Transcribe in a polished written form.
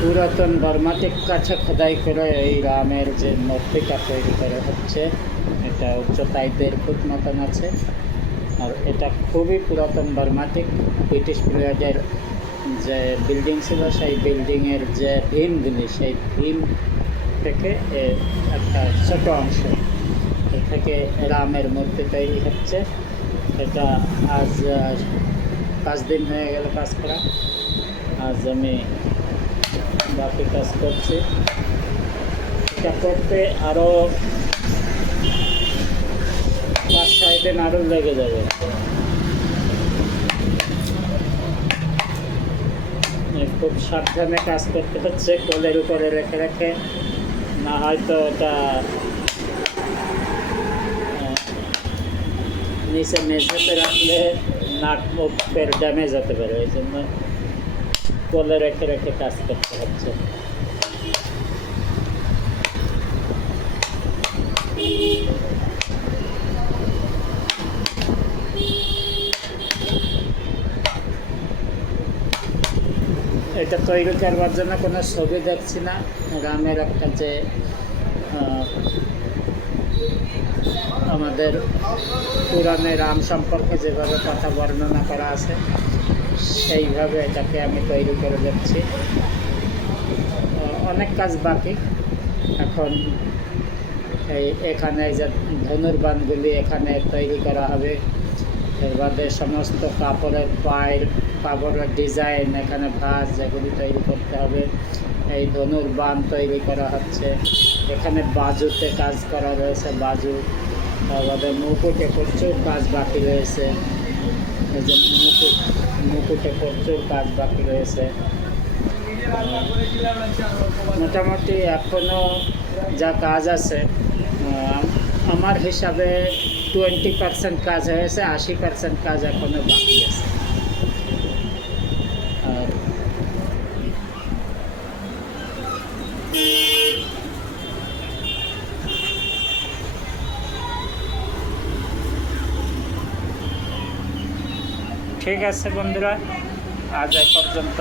পুরাতন বার্মাটিক কাছে খোদাই করে এই রামের যে মূর্তিটা তৈরি করা হচ্ছে, এটা উচ্চতায় 1.5 ফুট মতন আছে। আর এটা খুবই পুরাতন বার্মাটিক ব্রিটিশ পিরিয়ডের যে বিল্ডিং ছিল, সেই বিল্ডিংয়ের যে ভীমগুলি, সেই ভীম থেকে একটা ছোট অংশ থেকে রামের মূর্তি তৈরি হচ্ছে। এটা আজ 5 দিন হয়ে গেল কাজ করা। আজ আমি বাকি কাজ করছি। এটা করতে আরও 5-6 দিন আরও লেগে যাবে। খুব সাবধানে কাজ করতে হচ্ছে, কোলের উপরে রেখে রেখে, না হয়তো এটা নিচে মেঝেতে রাখলে নাক মুখের ড্যামেজ হতে পারে। এই জন্য কোলে রেখে রেখে কাজ করতে হচ্ছে। এটা তৈরি করবার জন্য কোনো ছবি দেখছি না। রামের একটা যে আমাদের পুরাণে রাম সম্পর্কে যেভাবে কথা বর্ণনা করা আছে, সেইভাবে এটাকে আমি তৈরি করে যাচ্ছি। অনেক কাজ বাকি এখন। এখানে যে ধনুর্বাণগুলি এখানে তৈরি করা হবে, এর বাদে সমস্ত কাপড়ের ডিজাইন, এখানে ভাঁজ যেগুলি তৈরি করতে হবে, এই ধনুর্বাণ তৈরি করা হচ্ছে। এখানে বাজুতে কাজ করা রয়েছে, বাজু, তার বাদে মুকুটে প্রচুর কাজ বাকি রয়েছে। এই যে মুকুটে প্রচুর কাজ বাকি রয়েছে। মোটামুটি এখনও যা কাজ আছে, আমার হিসাবে 20% কাজ হয়েছে, 80% কাজ এখনও বাকি আছে। আর ঠিক আছে বন্ধুরা, আজ এ পর্যন্ত।